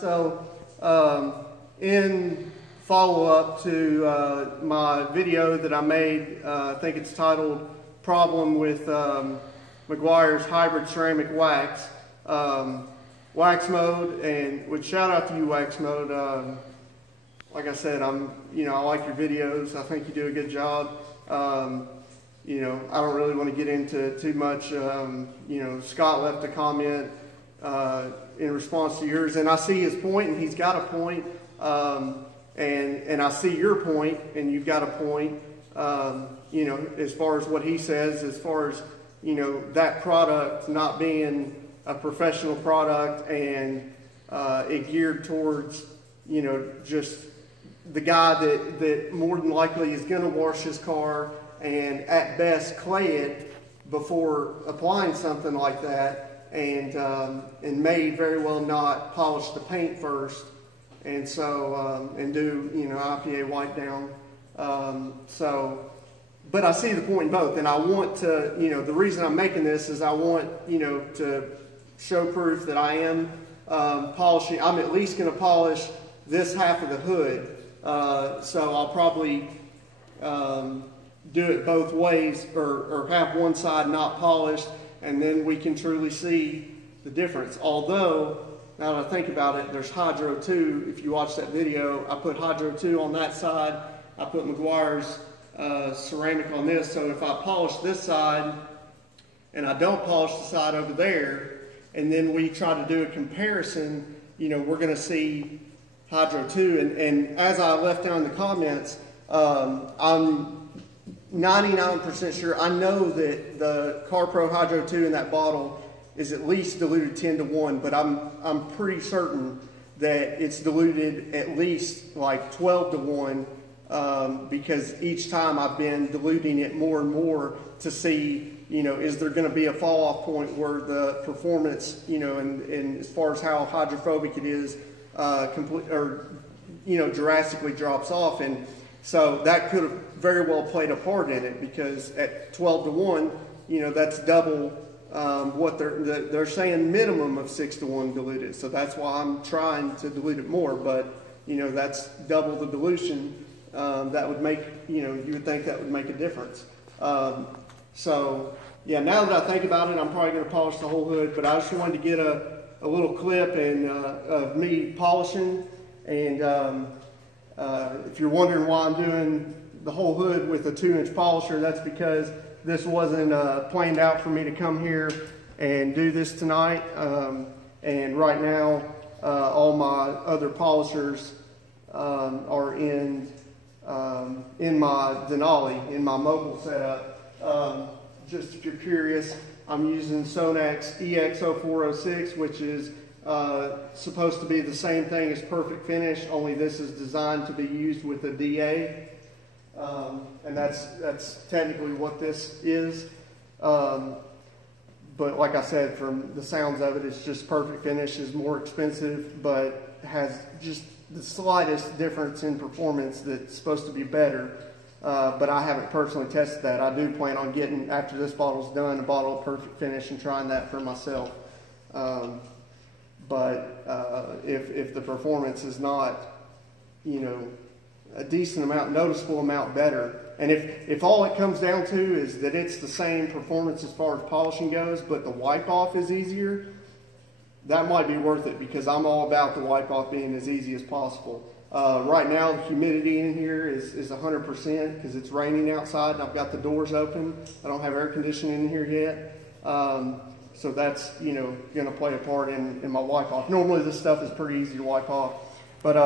So in follow-up to my video that I made, I think it's titled Problem with Meguiars Hybrid Ceramic Wax, Wax Mode, and would shout out to you, Wax Mode. Like I said, I like your videos. I think you do a good job. You know, I don't really want to get into too much. You know, Scott left a comment in response to yours, and I see his point, and he's got a point. And I see your point, and you've got a point. You know, as far as what he says, as far as, you know, that product not being a professional product and it geared towards, you know, just the guy that more than likely is going to wash his car and at best clay it before applying something like that, and may very well not polish the paint first, and so and do, you know, IPA wipe down. But I see the point in both, and I want to, you know, the reason I'm making this is I want, you know, to show proof that I am polishing. I'm at least going to polish this half of the hood, so I'll probably do it both ways, or have one side not polished, and then we can truly see the difference. Although, now that I think about it, there's Hydro 2. If you watch that video, I put Hydro 2 on that side. I put Meguiars ceramic on this. So if I polish this side and I don't polish the side over there, and then we try to do a comparison, you know, we're going to see Hydro 2. And as I left down in the comments, I'm 99% sure, I know that the CarPro Hydro 2 in that bottle is at least diluted 10 to 1, but I'm pretty certain that it's diluted at least like 12 to 1, because each time I've been diluting it more and more to see, you know, is there going to be a fall off point where the performance, you know, and as far as how hydrophobic it is, you know, drastically drops off. And so that could have very well played a part in it, because at 12 to 1, you know, that's double what they're saying, minimum of 6 to 1 diluted. So that's why I'm trying to dilute it more, but, you know, that's double the dilution. That would make, you know, you would think that would make a difference. So yeah, now that I think about it, I'm probably going to polish the whole hood, but I just wanted to get a little clip of me polishing. And if you're wondering why I'm doing the whole hood with a 2-inch polisher, that's because this wasn't planned out for me to come here and do this tonight. And right now, all my other polishers are in my Denali, in my mobile setup. Just if you're curious, I'm using Sonak's EX0406, which is supposed to be the same thing as Perfect Finish, only this is designed to be used with a DA. And that's technically what this is. But like I said, from the sounds of it, it's just Perfect Finish is more expensive, but has just the slightest difference in performance that's supposed to be better. But I haven't personally tested that. I do plan on getting, after this bottle's done, a bottle of Perfect Finish and trying that for myself. But if the performance is not, you know, a decent amount, noticeable amount better, and if all it comes down to is that it's the same performance as far as polishing goes, but the wipe off is easier, that might be worth it, because I'm all about the wipe off being as easy as possible. Right now, the humidity in here is 100% because it's raining outside and I've got the doors open. I don't have air conditioning in here yet. So that's, you know, going to play a part in my wipe off. Normally this stuff is pretty easy to wipe off. But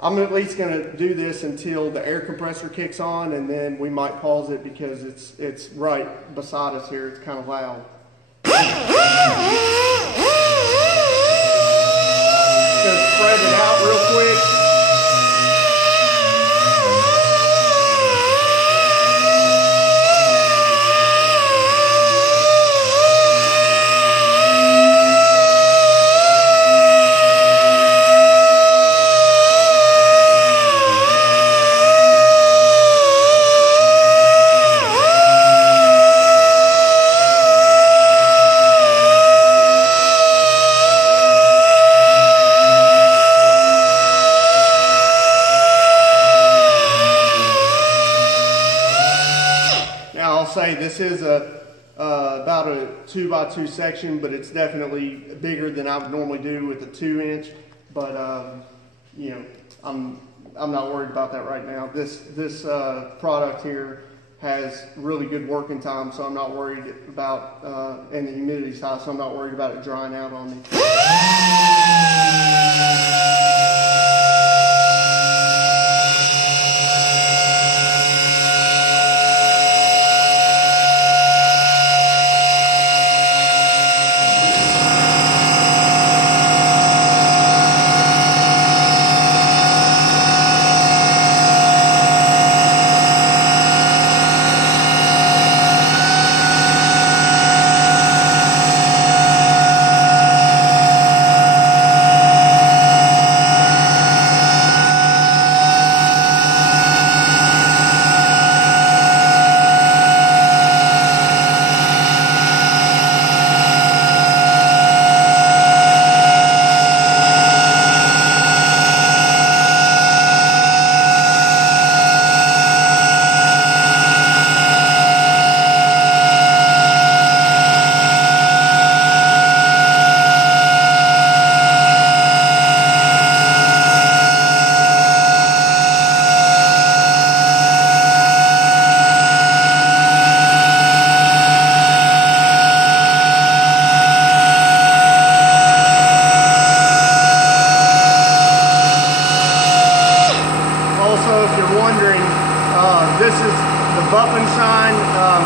I'm at least going to do this until the air compressor kicks on, and then we might pause it because it's right beside us here. It's kind of loud. Just spread it out real quick. this is about a 2x2 section, but it's definitely bigger than I would normally do with a 2-inch. But you know, I'm not worried about that right now. This product here has really good working time, so I'm not worried about, and the humidity's high, so I'm not worried about it drying out on me. This is the Buff and Shine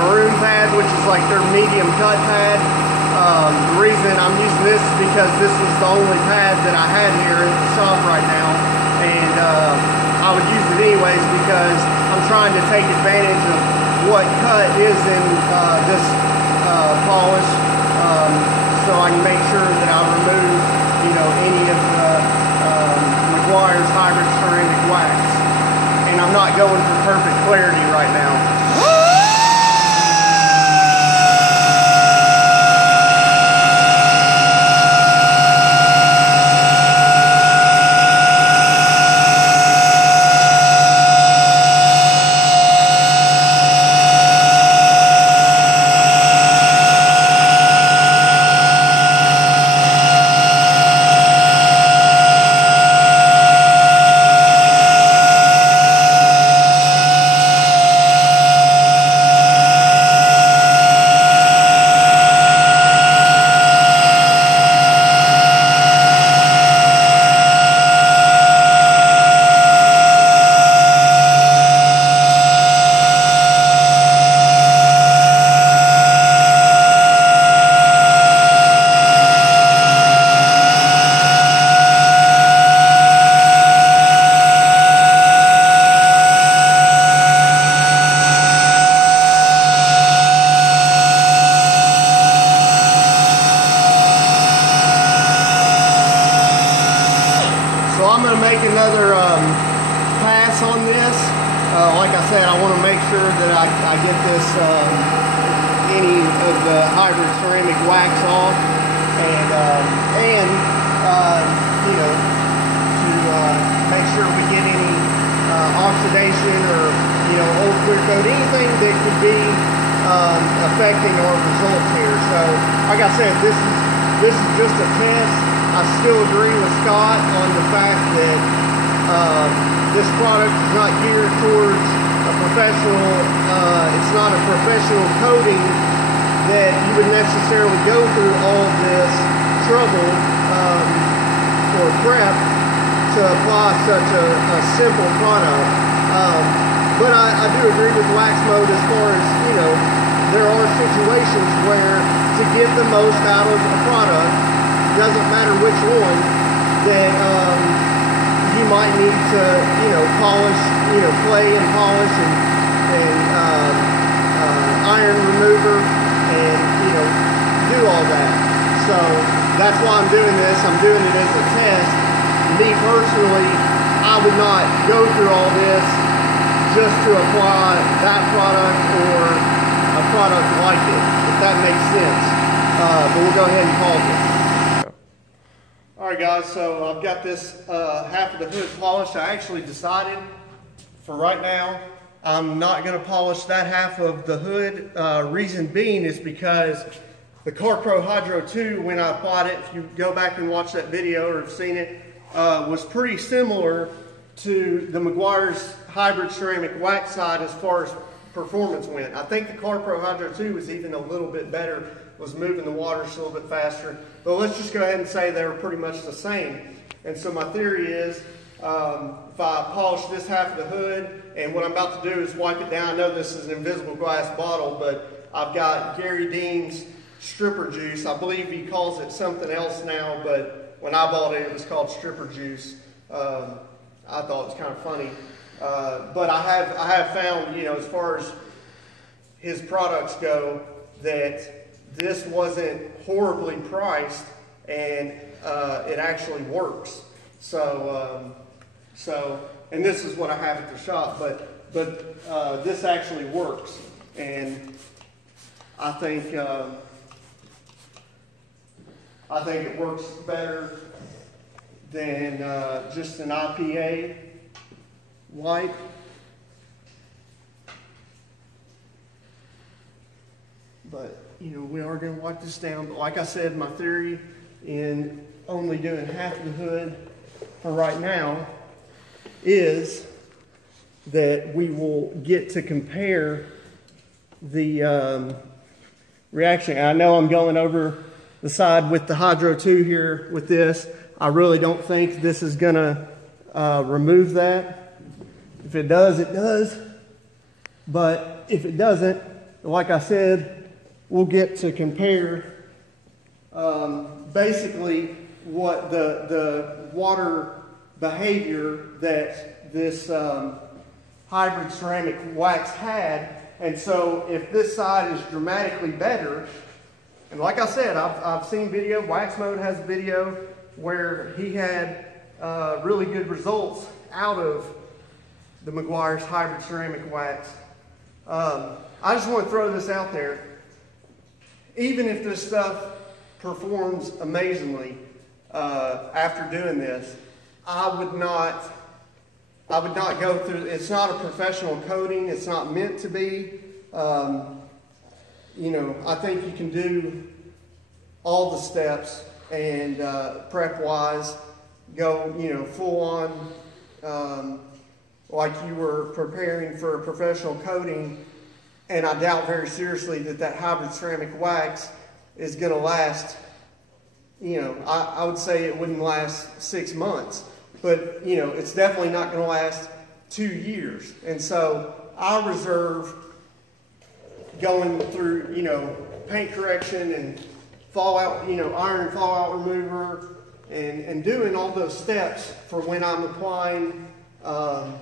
maroon pad, which is like their medium cut pad. The reason I'm using this is because this is the only pad that I had here in the shop right now, and I would use it anyways because I'm trying to take advantage of what cut is in this polish, so I can make sure that I remove, you know, any of the Meguiars hybrid ceramic wax. And I'm not going for perfect clarity right now. Make another pass on this. Like I said, I want to make sure that I get this any of the hybrid ceramic wax off, and you know, to make sure we get any oxidation or, you know, old clear coat, anything that could be affecting our results here. So, like I said, this is just a test. I still agree with Scott on the fact that this product is not geared towards a professional, it's not a professional coating that you would necessarily go through all this trouble or prep to apply such a simple product. But I do agree with Wax Mode as far as, you know, there are situations where to get the most out of a product, doesn't matter which one, that you might need to, you know, polish, you know, clay and polish and iron remover and, you know, do all that. So that's why I'm doing this. I'm doing it as a test. Me personally, I would not go through all this just to apply that product or a product like it, if that makes sense. But we'll go ahead and pause it. Alright guys, so I've got this half of the hood polished. I actually decided for right now I'm not going to polish that half of the hood. Reason being is because the CarPro Hydro 2, when I applied it, if you go back and watch that video or have seen it, was pretty similar to the Meguiars hybrid ceramic wax side as far as performance went. I think the CarPro Hydro 2 was even a little bit better, was moving the water just a little bit faster. But let's just go ahead and say they were pretty much the same. And so my theory is, if I polish this half of the hood, and what I'm about to do is wipe it down. I know this is an invisible glass bottle, but I've got Gary Dean's stripper juice. I believe he calls it something else now, but when I bought it, it was called stripper juice. I thought it was kind of funny. But I have found, you know, as far as his products go, that this wasn't horribly priced, and it actually works. So, and this is what I have at the shop, but this actually works, and I think it works better than just an IPA wipe. But, you know, we are going to wipe this down. But like I said, my theory in only doing half of the hood for right now is that we will get to compare the reaction. I know I'm going over the side with the Hydro 2 here with this. I really don't think this is going to remove that. If it does, it does. But if it doesn't, like I said, we'll get to compare basically what the water behavior that this hybrid ceramic wax had. And so if this side is dramatically better, and like I said, I've seen video, Wax Mode has a video where he had really good results out of the Meguiars hybrid ceramic wax. I just want to throw this out there. Even if this stuff performs amazingly after doing this, I would not go through. It's not a professional coating. It's not meant to be. You know, I think you can do all the steps and prep-wise, go, you know, full on like you were preparing for a professional coating. And I doubt very seriously that hybrid ceramic wax is going to last. You know, I would say it wouldn't last 6 months. But, you know, it's definitely not going to last 2 years. And so I reserve going through, you know, paint correction and fallout, you know, iron and fallout remover and doing all those steps for when I'm applying a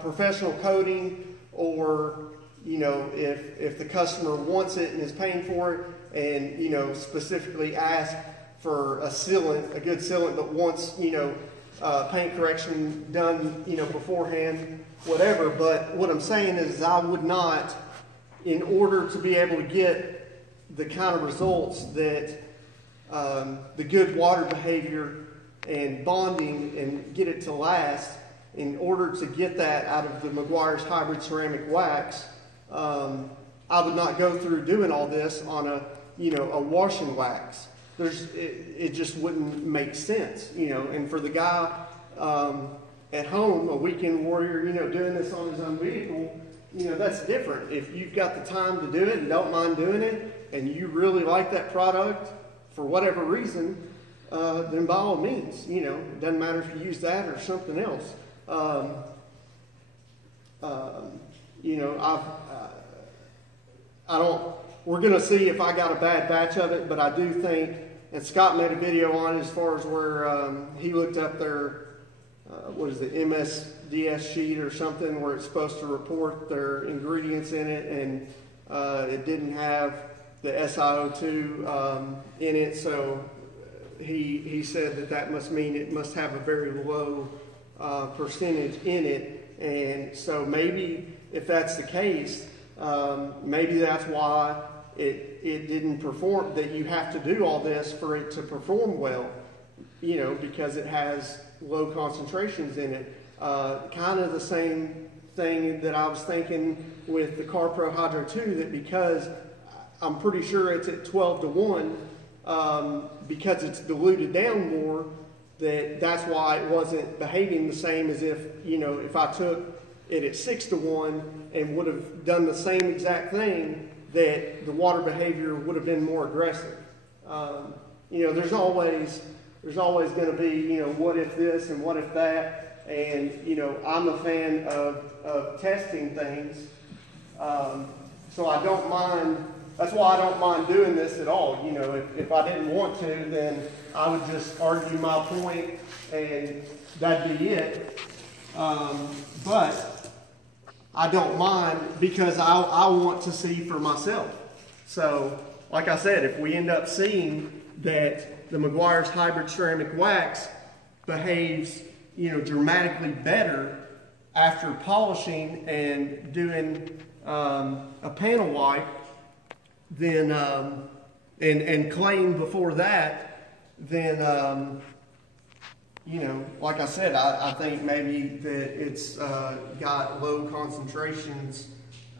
professional coating, or, you know, if the customer wants it and is paying for it, and, you know, specifically ask for a sealant, a good sealant, but wants, you know, paint correction done, you know, beforehand, whatever. But what I'm saying is I would not, in order to be able to get the kind of results that the good water behavior and bonding and get it to last, in order to get that out of the Meguiars hybrid ceramic wax, I would not go through doing all this on a, you know, a wash and wax. It just wouldn't make sense, you know. And for the guy at home, a weekend warrior, you know, doing this on his own vehicle, you know, that's different. If you've got the time to do it and don't mind doing it, and you really like that product for whatever reason, then by all means, you know, it doesn't matter if you use that or something else. You know, we're going to see if I got a bad batch of it, but I do think, and Scott made a video on it as far as where he looked up their, what is it, MSDS sheet or something, where it's supposed to report their ingredients in it, and it didn't have the SiO2 in it, so he said that must mean it must have a very low percentage in it. And so maybe if that's the case, maybe that's why it didn't perform, that you have to do all this for it to perform well, you know, because it has low concentrations in it. Kind of the same thing that I was thinking with the CarPro Hydro 2, that because I'm pretty sure it's at 12 to 1, because it's diluted down more, that's why it wasn't behaving the same as if, you know, if I took it at 6 to 1 and would have done the same exact thing, that the water behavior would have been more aggressive. You know, there's always going to be, you know, what if this and what if that, and, you know, I'm a fan of testing things, so I don't mind. That's why I don't mind doing this at all. You know, if I didn't want to, then I would just argue my point and that'd be it. But I don't mind, because I want to see for myself. So, like I said, if we end up seeing that the Meguiars hybrid ceramic wax behaves, you know, dramatically better after polishing and doing a panel wipe, then and claying before that, then you know, like I said, I think maybe that it's got low concentrations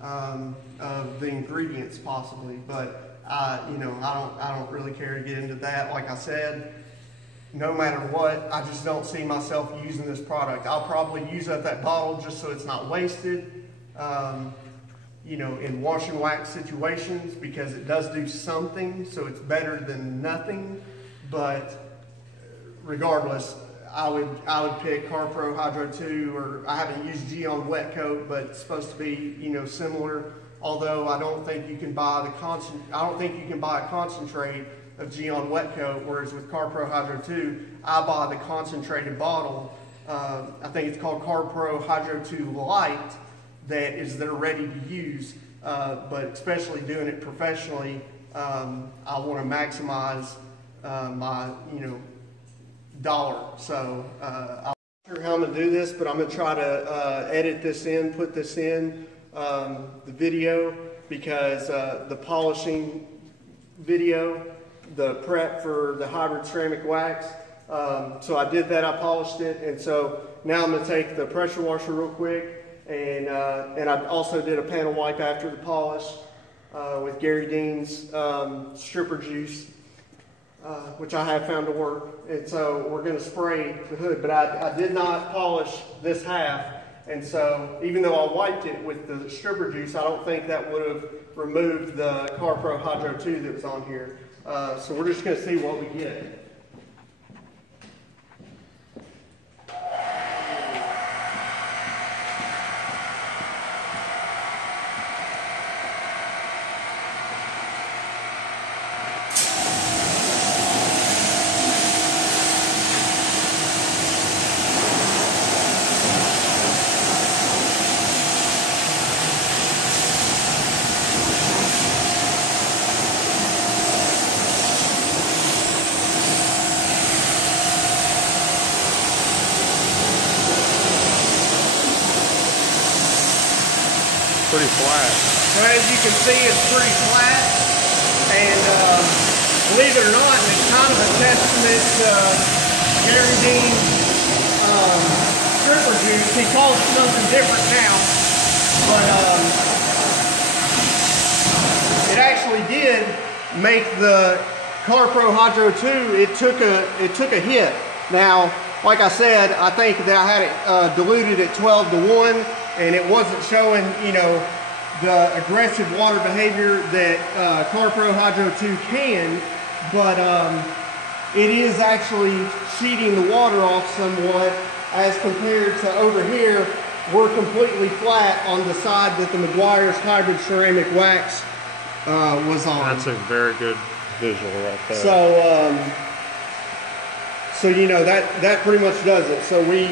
of the ingredients possibly, but you know, I don't really care to get into that. Like I said, no matter what, I just don't see myself using this product. I'll probably use up that bottle just so it's not wasted. You know, in wash and wax situations, because it does do something, so it's better than nothing. But regardless, I would pick CarPro Hydro 2, or I haven't used Geon Wet Coat, but it's supposed to be, you know, similar. Although I don't think you can buy a concentrate of Geon Wet Coat, whereas with CarPro Hydro 2, I buy the concentrated bottle. I think it's called CarPro Hydro 2 Light. That is, they're ready to use, but especially doing it professionally, I want to maximize my, you know, dollar. So I'm not sure how I'm going to do this, but I'm going to try to edit this in, put this in the video, because the polishing video, the prep for the hybrid ceramic wax. So I did that, I polished it, and so now I'm going to take the pressure washer real quick. And I also did a panel wipe after the polish with Gary Dean's stripper juice, which I have found to work. And so we're going to spray the hood, but I did not polish this half. And so even though I wiped it with the stripper juice, I don't think that would have removed the CarPro Hydro 2 that was on here. So we're just going to see what we get. Pretty flat. Well, as you can see, it's pretty flat, and believe it or not, it's kind of a testament to Gary Dean's stripper juice. He calls it something different now, but it actually did make the CarPro Hydro 2. It took a hit. Now, like I said, I think that I had it diluted at 12 to 1. And it wasn't showing, you know, the aggressive water behavior that CarPro Hydro 2 can, but it is actually sheeting the water off somewhat, as compared to over here, we're completely flat on the side that the Meguiars hybrid ceramic wax was on. That's a very good visual right there. So you know, that pretty much does it. So we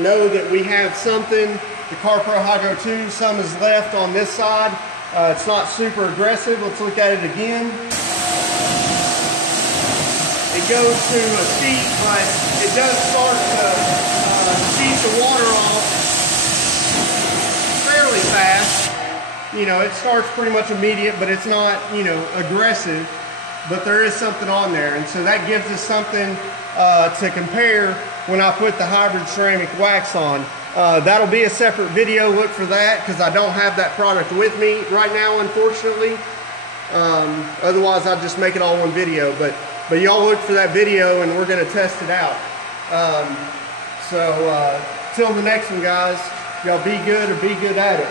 know that we have something. The CarPro Hydro 2, some is left on this side. It's not super aggressive. Let's look at it again. It goes to a sheet, but it does start to sheet the water off fairly fast. You know, it starts pretty much immediate, but it's not, you know, aggressive. But there is something on there, and so that gives us something to compare when I put the hybrid ceramic wax on. That'll be a separate video. Look for that because I don't have that product with me right now, unfortunately. Otherwise, I'd just make it all one video. But y'all look for that video, and we're going to test it out. Till the next one, guys, y'all be good or be good at it.